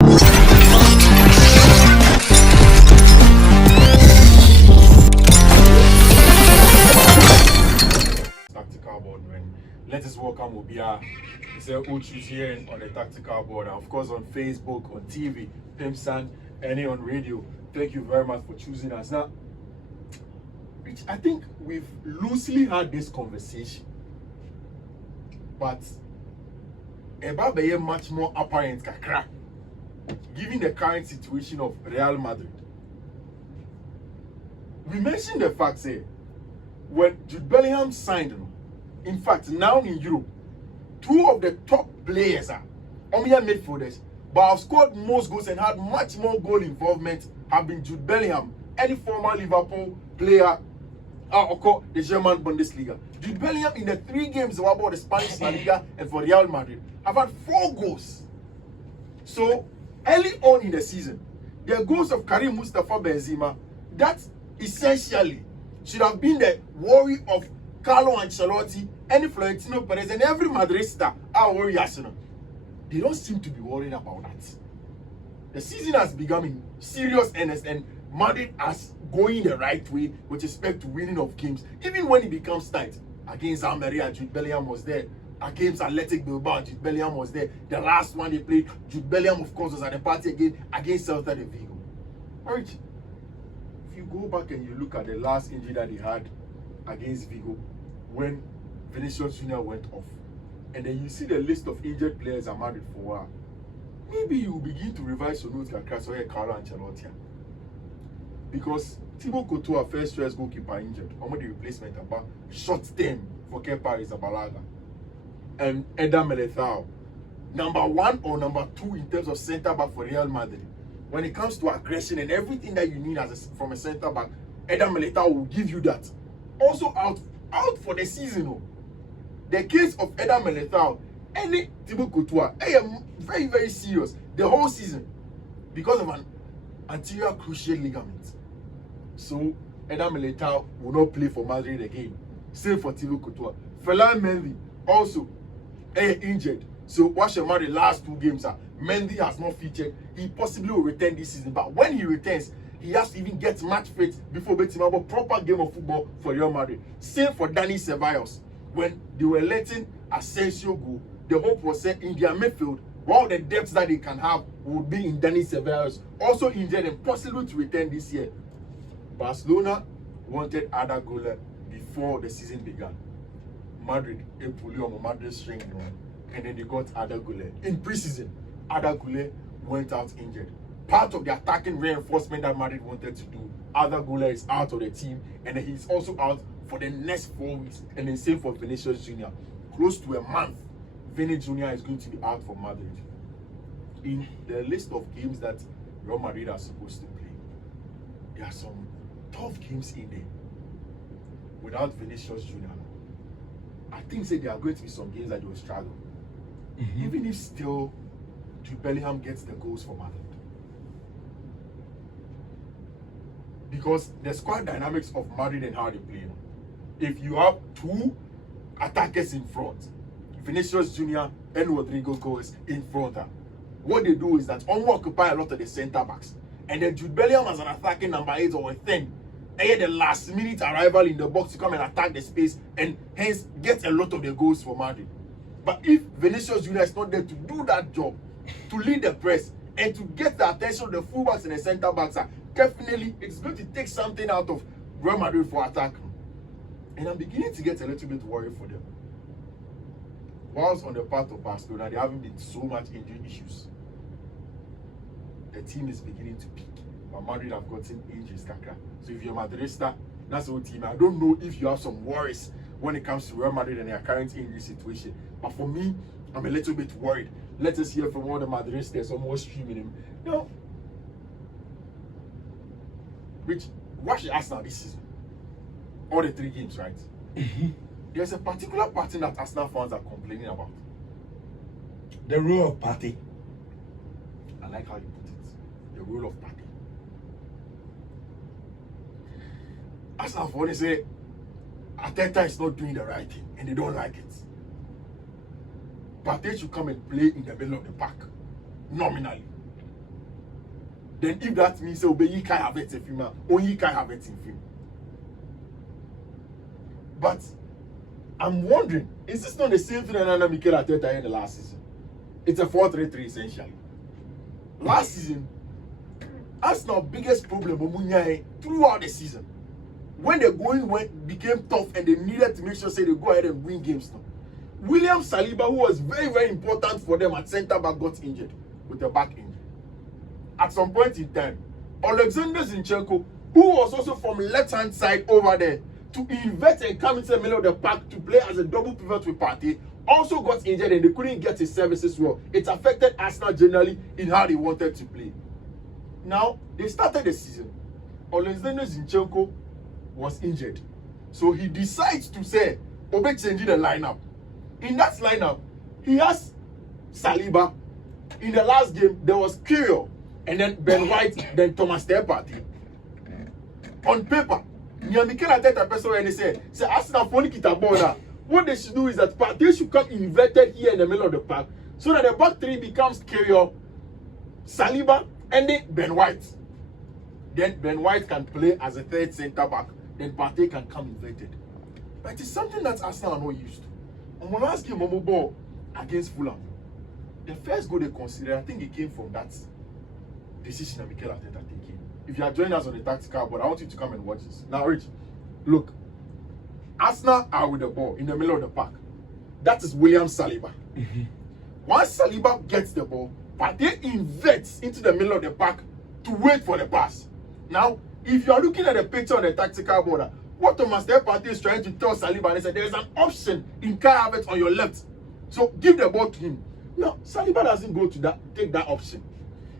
Tactical board when let us welcome Obia. It's a choose here on the tactical board, and of course on Facebook, on TV, Pimsan, and on radio. Thank you very much for choosing us. Now, I think we've loosely had this conversation, but about be much more apparent kakra, given the current situation of Real Madrid. We mentioned the fact say when Jude Bellingham signed, in fact now in Europe, two of the top players are midfielders, but have scored most goals and had much more goal involvement have been Jude Bellingham, any former Liverpool player or the German Bundesliga. Jude Bellingham in the 3 games about the Spanish La Liga and for Real Madrid have had 4 goals. So early on in the season, the goals of Karim Mustafa Benzema, that essentially should have been the worry of Carlo Ancelotti, any Florentino Perez, and every Madridista are worried. They don't seem to be worried about that. The season has begun in serious earnest, and Madrid has going the right way with respect to winning of games. Even when it becomes tight, against Almeria, Jude Bellingham was there. Against Athletic Bilbao, Jude Bellingham was there. The last one they played, Jude Bellingham, of course, was at the party again against Celta de Vigo. Alright, if you go back and you look at the last injury that he had against Vigo, when Vinicius Junior went off, and then you see the list of injured players at Madrid for a while, maybe you will begin to revise your notes across Carlo Ancelotti. Because Thibaut Courtois, first choice goalkeeper, injured. Almost the replacement about short term for Kepa Arrizabalaga. And Eder Militao, number 1 or number 2 in terms of centre back for Real Madrid. When it comes to aggression and everything that you need from a centre back, Eder Militao will give you that. Also out for the season. The case of Eder Militao, any Thibaut Courtois, I am very, very serious the whole season because of an anterior cruciate ligament. So Eder Militao will not play for Madrid again. Same for Thibaut Courtois. Ferland Mendy also injured. So watch the Madrid last 2 games. Mendy has not featured. He possibly will return this season, but when he returns, he has to even get match fit before betting about a proper game of football for Real Madrid. Same for Dani Ceballos. When they were letting Asensio go, the hope was set in their midfield. All the depths that they can have would be in Dani Ceballos, also injured and possible to return this year. Barcelona wanted Arda Güler before the season began. Madrid, Madrid string, and then they got Arda Güler. In preseason, Arda Güler went out injured. Part of the attacking reinforcement that Madrid wanted to do, Arda Güler is out of the team, and then he's also out for the next 4 weeks. And then same for Vinicius Junior. Close to a month, Vinicius Junior is going to be out for Madrid. In the list of games that Real Madrid are supposed to play, there are some tough games in there without Vinicius Junior. I think there are going to be some games that they will struggle. Even if still Jude Bellingham gets the goals for Madrid. Because the squad dynamics of Madrid and how they play. If you have 2 attackers in front, Vinicius Junior and Rodrigo Goes in front, what they do is that occupy a lot of the centre backs. And then Jude Bellingham as an attacking number 8 or a 10, they had the last minute arrival in the box to come and attack the space and hence get a lot of the goals for Madrid. But if Vinicius Junior is not there to do that job, to lead the press and to get the attention of the fullbacks and the centre backs, definitely it's going to take something out of Real Madrid for attack. And I'm beginning to get a little bit worried for them. Whilst on the part of Barcelona, there haven't been so much injury issues. The team is beginning to peak. But Madrid have gotten injuries, Kaka. So if you're Madridista, that's the whole team. I don't know if you have some worries when it comes to Real Madrid and their current injury situation. But for me, I'm a little bit worried. Let us hear from all the Madridistas almost streaming him. You know, Rich, watch the Arsenal this season. All the 3 games, right? There's a particular pattern that Arsenal fans are complaining about. The role of party. I like how you put it. The role of party. Arsenal fans say Arteta is not doing the right thing and they don't like it. But they should come and play in the middle of the park, nominally. then if that means you can't have it in film, only can have it in film. But I'm wondering, is this not the same thing that Mikel Arteta in the last season? It's a 4-3-3 essentially. Last season, Arsenal's biggest problem throughout the season, when the going became tough and they needed to make sure they go ahead and win games now. William Saliba, who was very, very important for them at centre back, got injured with a back injury. At some point in time, Alexander Zinchenko, who was also from left-hand side over there, to invert and come into the middle of the park to play as a double pivot with Partey, also got injured and they couldn't get his services well. It affected Arsenal generally in how they wanted to play. Now, they started the season. Alexander Zinchenko was injured. So he decides to say, Obe changing the lineup. In that lineup, he has Saliba. In the last game, there was Kyrgios, and then Ben White, then Thomas Partey. On paper, Mikel Arteta person when they say Arsenal phone kita ball now. What they should do is that Partey should come inverted here in the middle of the park, so that the back three becomes Kyrgios, Saliba, and then Ben White. Then Ben White can play as a third centre back. Then Partey can come inverted. But it is something that Arsenal are not used to. And when last game Momo ball against Fulham, the first goal they considered, I think it came from that decision that Mikel Arteta taking. If you are joining us on the tactical board, I want you to come and watch this. Now, Rich, look. Arsenal are with the ball in the middle of the park. That is William Saliba. Once Saliba gets the ball, Partey inverts into the middle of the park to wait for the pass. Now, if you are looking at the picture on the tactical board, what Thomas Partey is trying to tell Saliba, they said there is an option in Kai Havertz on your left. So give the ball to him. Now, Saliba doesn't go to take that option.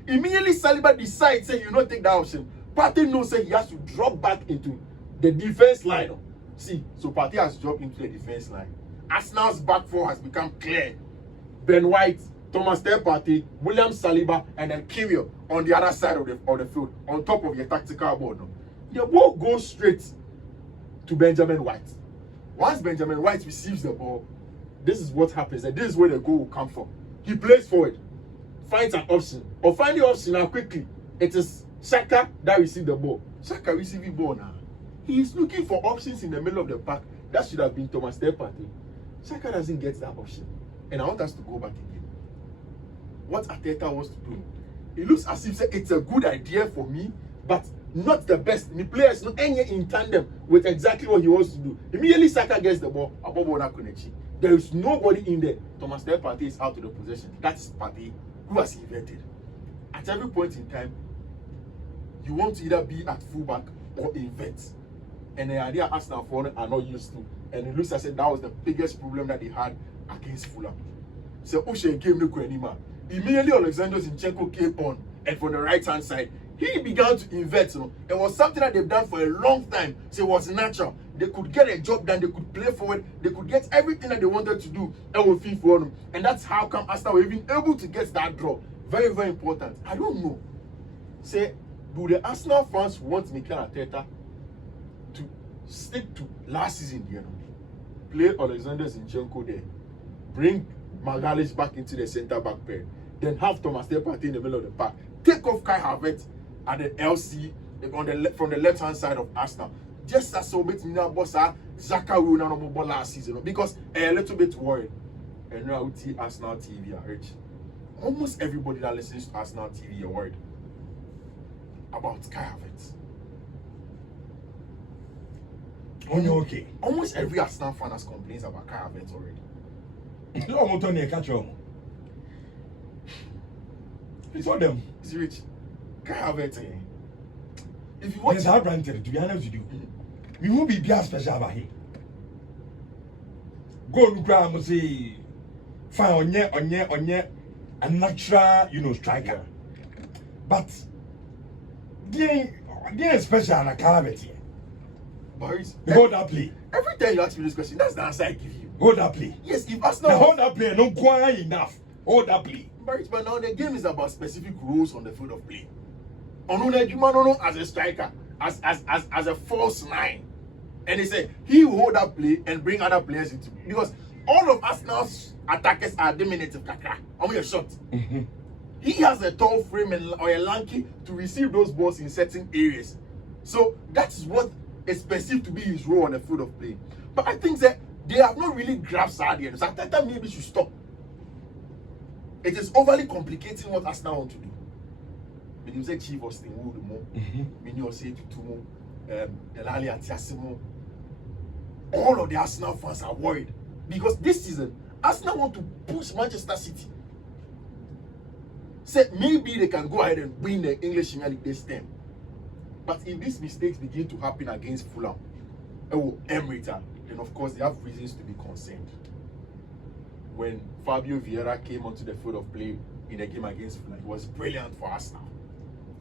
Immediately Saliba decides, say, you don't take that option. Partey knows that he has to drop back into the defense line. See, so Partey has dropped into the defense line. Arsenal's back four has become clear. Ben White, Thomas Partey, William Saliba, and then Kyrgios on the other side of the field, on top of your tactical board. The ball goes straight to Benjamin White. Once Benjamin White receives the ball, this is what happens, and this is where the goal will come from. He plays forward, finds an option, or find the option now quickly. It is Xhaka that received the ball. Xhaka received the ball now. He is looking for options in the middle of the park. That should have been Thomas Partey. Xhaka doesn't get that option. And I want us to go back again. What Arteta wants to do, it looks as if it's a good idea for me, but not the best. The players not any in tandem with exactly what he wants to do. Immediately Xhaka gets the ball, above all that connection. There is nobody in there. Thomas Partey is out of the possession. That's Partey who has inverted. At every point in time, you want to either be at fullback or invert. And the idea Arsenal are not used to. And it looks as if that was the biggest problem that they had against Fulham. So Oshe came no anymore. Immediately Alexander Zinchenko came on, and from the right hand side, he began to invert. It was something that they've done for a long time. So it was natural. They could get a job done, they could play forward, they could get everything that they wanted to do with FIFA. And that's how come Arsenal were even able to get that draw. Very, very important. I don't know. Say, do the Arsenal fans want Mikel Arteta to stick to last season, play Alexander Zinchenko there, bring Magalhaes back into the centre back pair, then have Thomas Partey in the middle of the park, take off Kai Havertz at the LC from the left hand side of Arsenal, just as so bit Bossa Xhaka will not move last season, because a little bit worried. And now we see Arsenal TV are rich. Almost everybody that listens to Arsenal TV are worried about Kai Havertz. Okay. Almost every Arsenal fan has complaints about Kai Havertz already. It's all them. It's rich. Kai Havertz. If you watch, yes, I granted, to be honest with you, we won't be special about him. Go to ground, say, fine on a natural, striker. But they're special like Havertz. Boris, hold that play. Every time you ask me this question, that's the answer I give you. Hold that play. Yes, if Arsenal hold that play, not quite enough. Hold that play. But now the game is about specific rules on the field of play. No, as a striker, as a false nine. And they say he will hold that play and bring other players into it. Because all of Arsenal's attackers are diminutive kakra. Only a shot. He has a tall frame or a lanky to receive those balls in certain areas. So that's what is perceived to be his role on the field of play. But I think that they have not really grasped Sadio. So Arteta maybe should stop. It is overly complicating what Arsenal want to do. When you say Chief Austin Wood more, when you say Tutumo, Delali and Tiasimo, all of the Arsenal fans are worried because this season Arsenal want to push Manchester City. Say maybe they can go ahead and win the English Premier League this time. But if these mistakes begin to happen against Fulham, Emirates, then of course they have reasons to be concerned. When Fabio Vieira came onto the field of play in the game against Fulham, it was brilliant for Arsenal.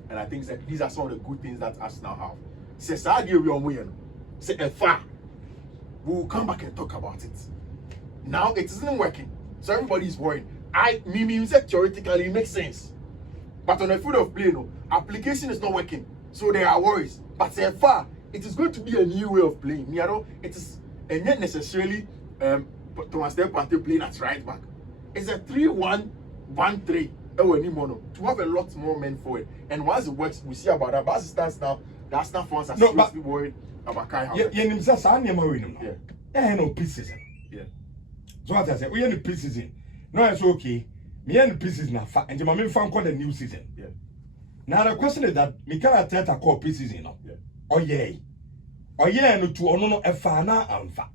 And I think that these are some of the good things that Arsenal have. Say Sadio we are winning. Say far. We will come back and talk about it. Now it isn't working. So everybody is worried. Me said theoretically it makes sense. But on the field of play, no, application is not working. So there are worries. But so far, it is going to be a new way of playing. It is and not necessarily Thomas Partey playing at right back. It's a 3-1-1-3. To have a lot more men forward. And once it works, we see about that. But as it stands now, the Arsenal fans are seriously worried about Kai Havertz. Yeah, no pre-season. Yeah. So what I said, we are in the pre-season. No, it's okay. Me and the pre-season are fat, and my fan called the new season. Yeah. Now the question is that Mikel Arteta call pre-season, no? Yeah. Oh yeah, no to ono efana amfa.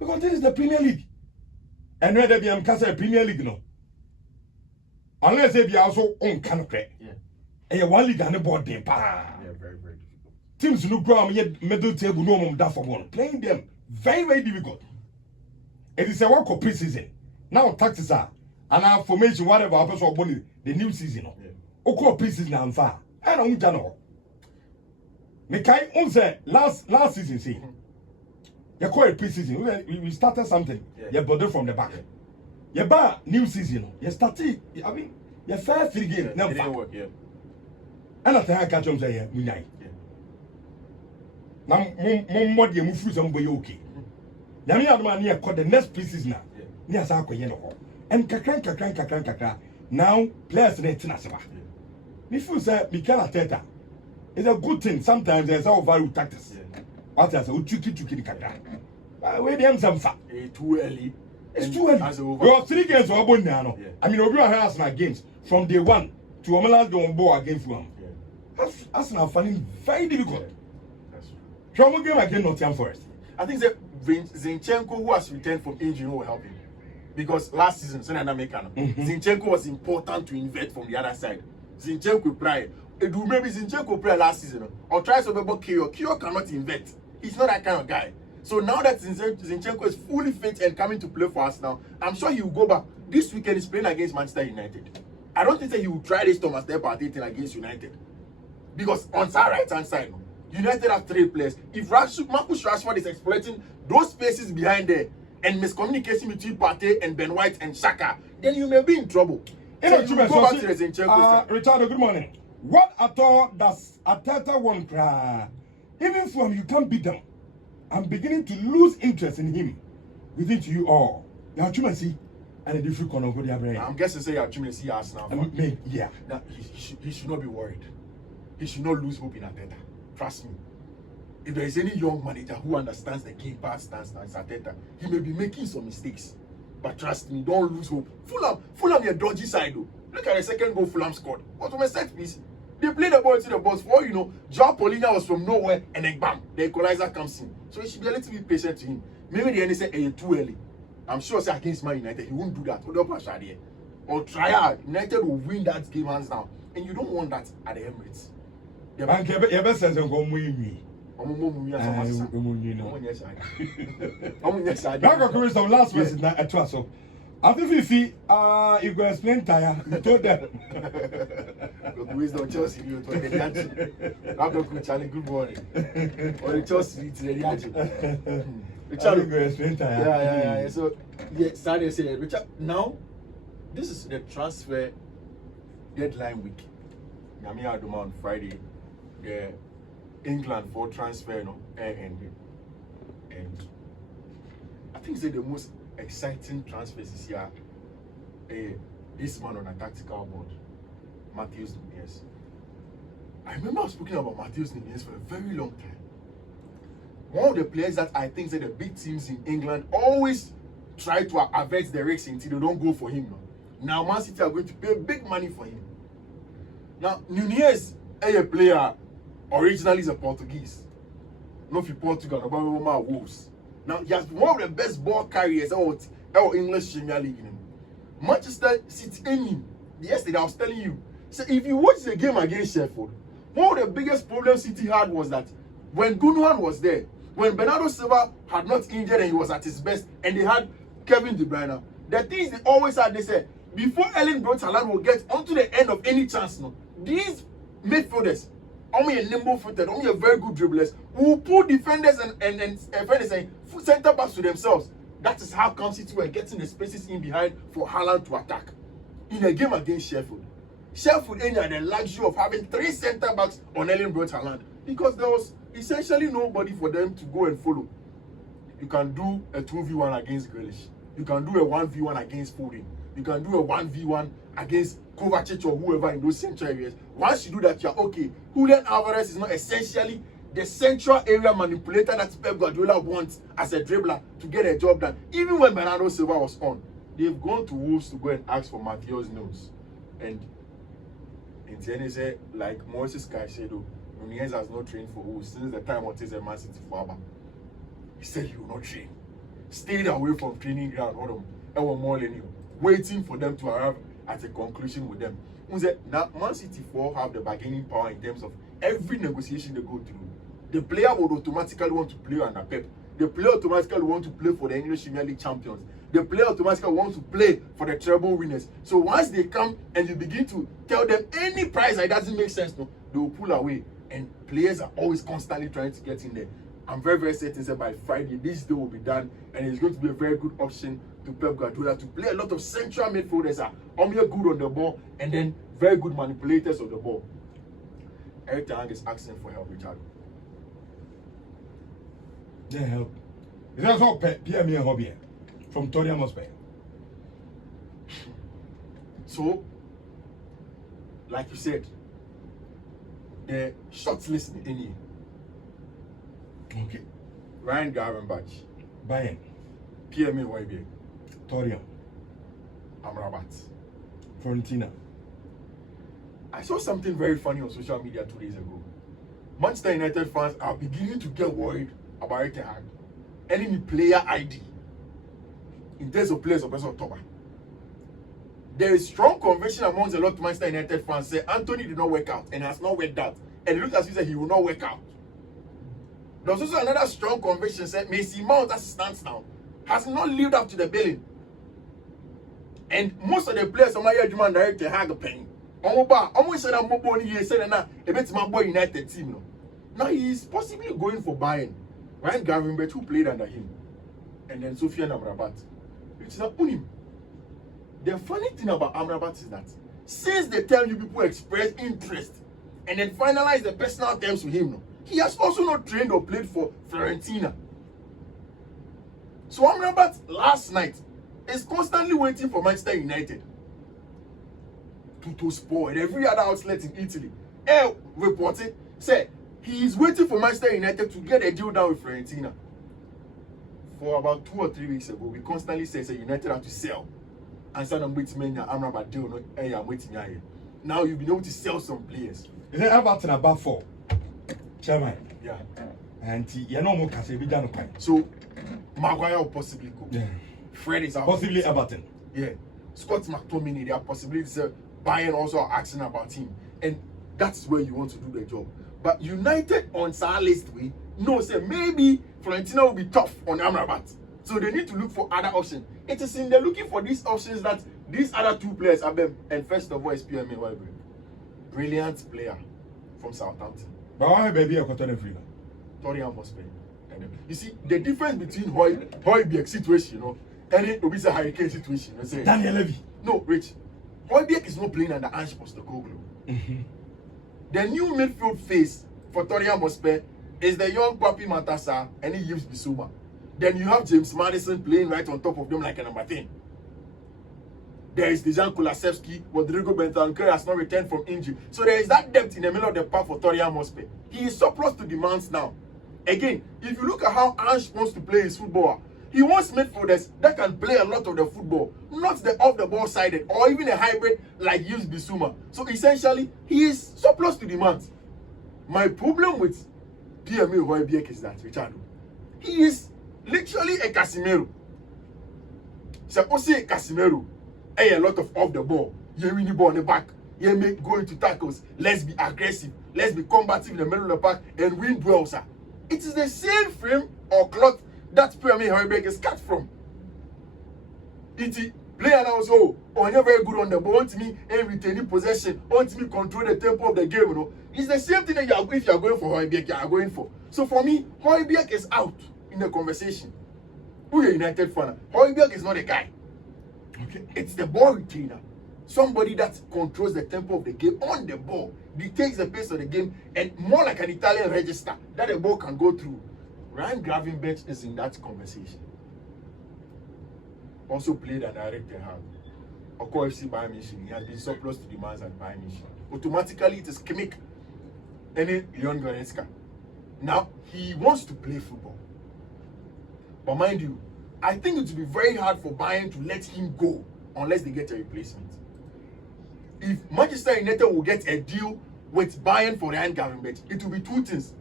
Because this is the Premier League, and where there be Casa Premier League, no. Unless they be also on canopy. Yeah. And one league and the board them. Yeah, very, very difficult. Teams no grow yet middle table no more that for one. Playing them very, very difficult. It is a work of pre-season. Now tactics are and our formation, whatever happens or the new season. Yeah. Okay, pre-season and far. I don't know. Mekai say last season see. You call it pre-season. We started something. Yeah, body from the back. Yeah, but new season. You started. I mean, you fair 3 games. Yeah, it didn't work. Yeah. And I think I catch them say yeah, we nine. Now, more the move through somebody okay. Yami Adman near called the next pre-season now. Near Sako Yeno. And kakran. Now, players in Tinasaba. If you say Mikel Arteta, it's a good thing. Sometimes there's our value tactics. What I say, Uchuki Kakran. Where them some fat. Too early. It's too early. We have 3 games for Aboniano. I mean, we have Arsenal games from day 1 to Omalas go on board against one. Arsenal finding very difficult. Trouble game against Nottingham Forest. I think that Zinchenko, who has returned from injury, will help him. Because last season, Zinchenko was important to invert from the other side. Zinchenko play. Maybe Zinchenko play last season. Or try to about Kyo. Kyo cannot invert. He's not that kind of guy. So now that Zinchenko is fully fit and coming to play for us now, I'm sure he will go back. This weekend he's playing against Manchester United. I don't think that he will try this Thomas Partey thing against United. Because on our right-hand side, United have 3 players. If Marcus Rashford is exploiting those spaces behind there and miscommunication between Partey and Ben White and Xhaka, then you may be in trouble. So you go back to the Zinchenko. Richard, good morning. What at all does Arteta want? Even from you can't beat them. I'm beginning to lose interest in him. Within to you all. You have to see and a different corner of the brain. I'm guessing say you have to see Arsenal. Yeah. Now, he should not be worried. He should not lose hope in Arteta. Trust me. If there is any young manager who understands the game past stance as Arteta, he may be making some mistakes. But trust me, don't lose hope. Fulham your dodgy side though. Look at the second goal Fulham scored. But from a set piece, they played the ball into the box. For you know, Joao Paulina was from nowhere and then bam, the equalizer comes in. So he should be a little bit patient to him. Maybe the end say too early. I'm sure say against Man United, he won't do that. Or try hard. United will win that game hands down. And you don't want that at the Emirates. Last verse na etwa so. Fifi, you go explain tire. You told them. Wisdom Chelsea, you told them. Charlie, good morning. Or the Chelsea, it's the Richard, you go explain tire. Yeah. So, Saturday said, Richard, now, this is the transfer deadline week. Yami Adoma on Friday. England for transfer, and I think it's the most exciting transfers this year. The this man on a tactical board, Matheus Nunes. I remember I was speaking about Matheus Nunes for a very long time. One of the players that I think that the big teams in England always try to avert the risk until they don't go for him. Now Man City are going to pay big money for him. Now Nunes, a player, originally is a Portuguese. Not for Portugal, but Wolves. Now he has been one of the best ball carriers out English Premier League. Manchester City, yesterday I was telling you, so if you watch the game against Sheffield, one of the biggest problems City had was that when Gundogan was there, when Bernardo Silva had not injured and he was at his best, and they had Kevin De Bruyne, the things they always had, they said, before Erling Braut Haaland will get onto the end of any chance, these midfielders, only a nimble footed, only a very good dribblers, will pull defenders and defenders and centre backs to themselves. That is how come City were getting the spaces in behind for Haaland to attack. In a game against Sheffield, Sheffield had the luxury of having 3 centre backs on Erling Braut Haaland because there was essentially nobody for them to go and follow. You can do a 2v1 against Grealish. You can do a 1v1 against Foden. You can do a 1v1 against Kovacic or whoever in those central areas. Once you do that, you're okay. Julian Alvarez is not essentially the central area manipulator that Pep Guardiola wants as a dribbler to get a job done. Even when Bernardo Silva was on, they've gone to Wolves to go and ask for Matheus Nunes. And in Tennessee, like Moses Caicedo, Nunez has not trained for Wolves since the time of his Man City for Abba. He said he will not train. Stayed away from training ground, waiting for them to arrive at a conclusion with them. Now, Man City 4 have the bargaining power in terms of every negotiation they go through. The player would automatically want to play under Pep. The player automatically want to play for the English Premier League champions. The player automatically wants to play for the treble winners. So once they come and you begin to tell them any price that doesn't make sense, they will pull away. And players are always constantly trying to get in there. I'm very, very certain that by Friday, this deal will be done. And it's going to be a very good option to Pep Guardiola to play a lot of central midfielders are only good on the ball and then very good manipulators of the ball. Eric Ten Hag is asking for help, Richard. Yeah, help. Is that all Pierre and Hobby from Tottenham Hotspur? So, like you said, the short list in here. Okay. Ryan Gravenberch, Bayern, Pierre Hobby, Tottenham, Amrabat, Fiorentina. I saw something very funny on social media 2 days ago. Manchester United fans are beginning to get worried about Eric Ten Hag. Any player ID in terms of players of October. There is strong conviction amongst a lot of Manchester United fans say Anthony did not work out and has not worked out. And it looks as if he will not work out. There's also another strong conviction said Mason Mount, as it stands now, has not lived up to the billing. And most of the players on my head demand Eric Ten Hag paying. Almost said I'm more he said now a bit my boy United team. Now he is possibly going for Bayern. Ryan Gravenberch, who played under him, and then Sofiane Amrabat. Which is unim. The funny thing about Amrabat is that since they tell you people express interest and then finalize the personal terms with him, he has also not trained or played for Fiorentina. So Amrabat last night is constantly waiting for Manchester United to spoil and every other outlet in Italy. Reported said he is waiting for Manchester United to get a deal down with Fiorentina. For about 2 or 3 weeks ago, we constantly said United have to sell. And so I'm waiting to Amrabat deal. I'm waiting here. Now you've been able to sell some players. Is it Everton about 4? Chairman. Yeah. And you know more can be done. So Maguire will possibly go. Yeah. Fred is out. Possibly Everton. Yeah. Scott McTominay, there are possibilities. Bayern also are asking about him. And that's where you want to do the job. But United on our list, say maybe Fiorentina will be tough on Amrabat. So they need to look for other options. It is in the looking for these options that these other 2 players are them. And first of all is Pierre Hobby. Brilliant player from Southampton. But why baby a cotton free now? Tottenham Hotspur. You see the difference between Hojbjerg situation, and it will be a Hurricane situation. Daniel Levy. No, Rich. Hojbjerg is not playing under Ange Postecoglou. The new midfield face for Tottenham Hotspur is the young Papi Matassa and he Yves Bissouma. Then you have James Maddison playing right on top of them like a number 10. There is Dejan Kulusevski, Rodrigo Bentancur has not returned from injury. So there is that depth in the middle of the park for Tottenham Hotspur. He is surplus to demands now. Again, if you look at how Ange wants to play his football, he wants midfielders that can play a lot of the football, not the off-the-ball sided or even a hybrid like Yves Bissouma. So essentially, he is surplus to demands. My problem with Fiifi-Manfred is that, Richard, he is literally a Casemiro. So, also Casemiro, a lot of off the ball. You win the ball on the back. You make go into tackles. Let's be aggressive. Let's be combative in the middle of the park and win duels. It is the same frame or cloth that Fiifi-Manfred is cut from. It player now so you're very good on the ball, want me and retaining possession, want me control the tempo of the game, you know. It's the same thing that you are if you are going for Højbjerg, you are going for. So for me, Højbjerg is out in the conversation. Who are United fan? Højbjerg is not a guy. Okay. It's the ball retainer. Somebody that controls the tempo of the game on the ball, dictates the pace of the game, and more like an Italian register that the ball can go through. Ryan Gravenberch is in that conversation. Also played an Eric Ten Hag. Of course, Bayern Munich, he has been surplus to demands at Bayern Munich. Automatically, it is Kimmich and Leon Goretzka. Now, he wants to play football. But mind you, I think it will be very hard for Bayern to let him go unless they get a replacement. If Manchester United will get a deal with Bayern for Ryan Gravenberch, it will be two things.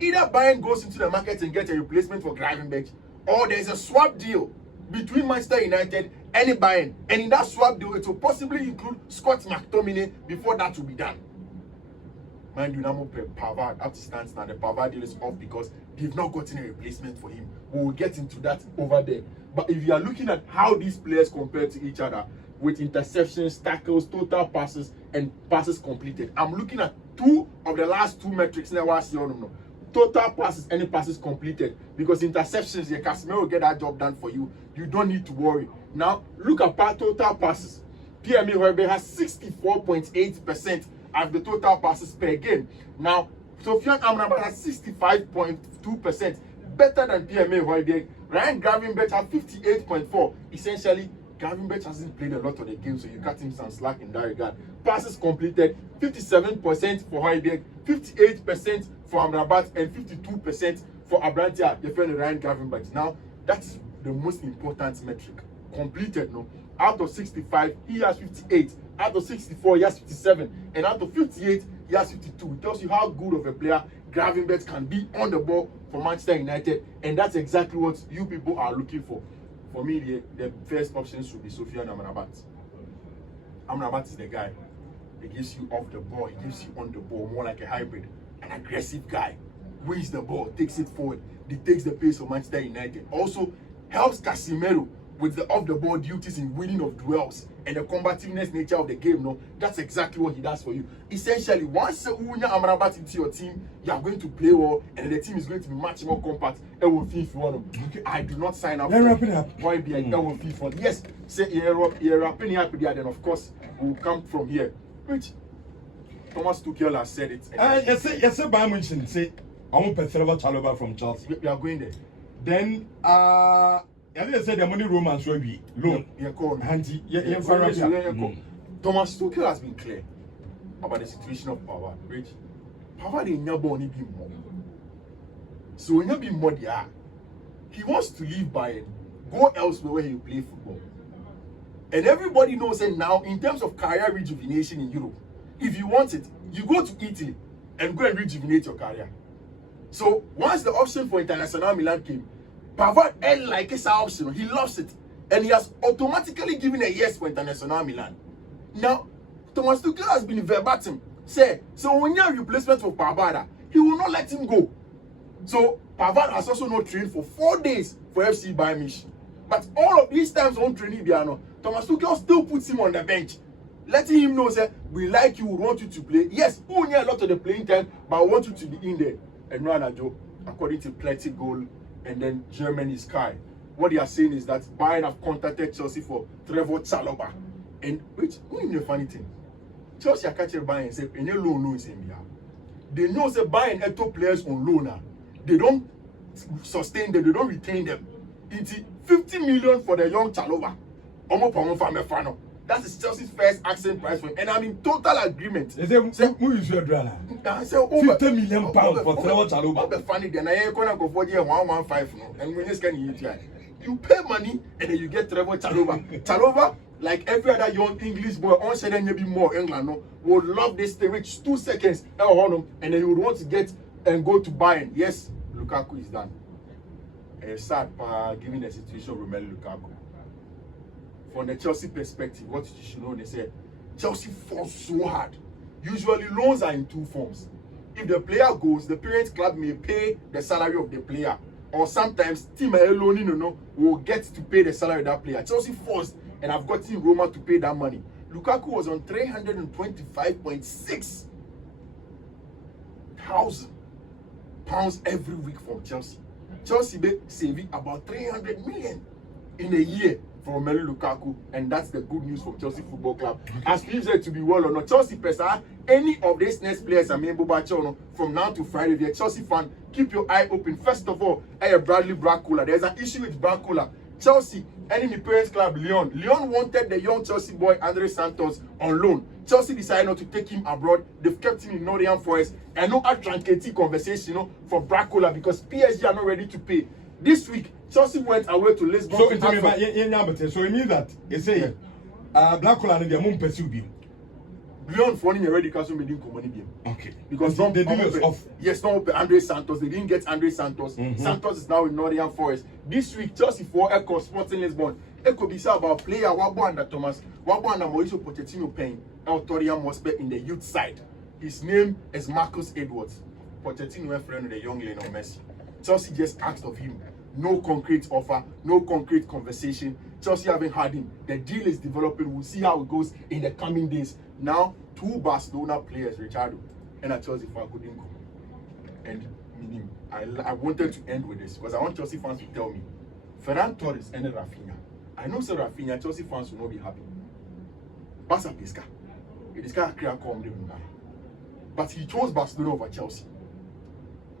Either Bayern goes into the market and gets a replacement for Gravenberch, or there's a swap deal between Manchester United and Bayern. And in that swap deal, it will possibly include Scott McTominay before that will be done. Mind you, now Pavard, up to stands now, the Pavard deal is off because they've not gotten a replacement for him. We will get into that over there. But if you are looking at how these players compare to each other, with interceptions, tackles, total passes, and passes completed, I'm looking at two of the last two metrics now. Total passes, any passes completed. Because interceptions, your Casemiro will get that job done for you. You don't need to worry. Now, look at total passes. Fiifi-Manfred has 64.8% of the total passes per game. Now, Sofiane Amrabat has 65.2%, better than Fiifi-Manfred. Ryan Gravenberch has 58.4%. Essentially, Gravenberch hasn't played a lot of the game, so you cut him some slack in that regard. Passes completed, 57% for Højbjerg, 58% for Amrabat, and 52% for Abrantia, the friend Ryan Gravenberch. Now, that's the most important metric. Completed, no? Out of 65, he has 58. Out of 64, he has 57. And out of 58, he has 52. It tells you how good of a player Gravenberch can be on the ball for Manchester United. And that's exactly what you people are looking for. For me, the first option should be Sofiane Amrabat. Amrabat is the guy. He gives you off the ball, he gives you on the ball, more like a hybrid. An aggressive guy. Wins the ball, takes it forward, dictates the pace of Manchester United. Also helps Casemiro with the off-the-ball duties in winning of duels and the combativeness nature of the game. No, that's exactly what he does for you. Essentially, once you have Amrabat into your team, you are going to play well, and the team is going to be much more compact. Okay. I do not sign up for Højbjerg. Yes, say you're wrapping up there, then of course we'll come from here. Which Thomas Tuchel has said it. Yes, Bayern Munich say I want Pedro Chalobah from Chelsea. We are going there. Then I said the money romance will be loan. Thomas Tuchel has been clear about the situation of Pavard. Rich, Pavard is never only be more. So when you be more there, he wants to leave Bayern, go elsewhere where he will play football. And everybody knows that now, in terms of career rejuvenation in Europe, if you want it, you go to Italy and go and rejuvenate your career. So once the option for International Milan came, Pavard ain't like his option. He loves it. And he has automatically given a yes for International Milan. Now, Thomas Tuchel has been verbatim. So when you have replacement for Pavard, he will not let him go. So Pavard has also not trained for 4 days for FC Bayern Munich. But all of these times on training, Thomas Tuchel still puts him on the bench, letting him know, we like you, we want you to play. Yes, we need a lot of the playing time, but I want you to be in there. And Joe, according to Plenty Goal and then Germany Sky, what they are saying is that Bayern have contacted Chelsea for Trevor Chalobah. And which, the funny thing, Chelsea are catching Bayern and say, any loan is in here. They know that Bayern have top players on loan now. They don't sustain them, they don't retain them. It's 50 million for the young Chalobah. That is Chelsea's first asking price for him, and I'm in total agreement. Is it who is your drama? I say over 50 million pounds for Trevor Chalobah. Over funny, then I ain't gonna go for the 115 no, and when you scan UTI, you pay money and then you get Trevor Chalobah. Chalobah, like every other young English boy, on said then maybe more England no, would love this to reach 2 seconds and then you would want to get and go to Bayern. Yes, Lukaku is done. It's sad given the situation of Romelu Lukaku. From the Chelsea perspective, what you should know, they say Chelsea fought so hard. Usually loans are in two forms. If the player goes, the parent club may pay the salary of the player, or sometimes team alone will get to pay the salary of that player. Chelsea forced, and I've got Team Roma to pay that money. Lukaku was on 325.6 thousand pounds every week from Chelsea. Chelsea be saving about 300 million in a year from Romelu Lukaku, and that's the good news from Chelsea Football Club. As we said to be well or not, Chelsea person, any of these next players, I mean, from now to Friday, if you're a Chelsea fan, keep your eye open. First of all, Bradley Barcola. There's an issue with Barcola. Chelsea, enemy parents club Lyon. Lyon wanted the young Chelsea boy Andre Santos on loan. Chelsea decided not to take him abroad. They've kept him in Nottingham Forest. And no Atlantic conversation, for Barcola because PSG are not ready to pay. This week, Chelsea went away to Lisbon. So it means that you say Barcola and the Mum pursue him. Lyon for already castle made him. Okay. Because the deal is off. Yes, no Andre Santos. They didn't get Andre Santos. Santos is now in Nottingham Forest. This week, Chelsea for Echo Sporting Lisbon. Echo be said about player Wabwanda Thomas. Wabwanda Mauricio Pochettino paying El Torian Mospe in the youth side. His name is Marcus Edwards. Pochettino, a friend of the young Lionel Messi. Chelsea just asked of him. No concrete offer, no concrete conversation. Chelsea haven't had him. The deal is developing. We'll see how it goes in the coming days. Now, 2 Barcelona players, Richardo, and a Chelsea fan couldn't go. And meaning, I wanted to end with this because I want Chelsea fans to tell me, Ferran Torres and Rafinha. I know Sir Rafinha, Chelsea fans will not be happy. Barca Pesca. This guy can't come them. But he chose Barcelona over Chelsea.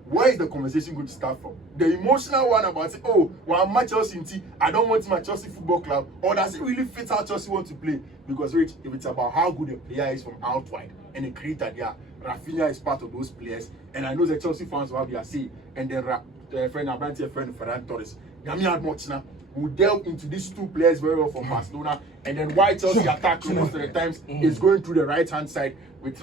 Where is the conversation going to start from? The emotional one about oh, well, I'm my Chelsea in tea. I don't want my Chelsea Football Club. Or does it really fit how Chelsea want to play? Because Rich, if it's about how good a player is from out wide and a creator there, Rafinha is part of those players. And I know the Chelsea fans will have their say. And then friend Abranti, friend Ferran Torres. Yami Admochna will delve into these 2 players very well from Barcelona. And then why Chelsea attack most of the times is going through the right hand side with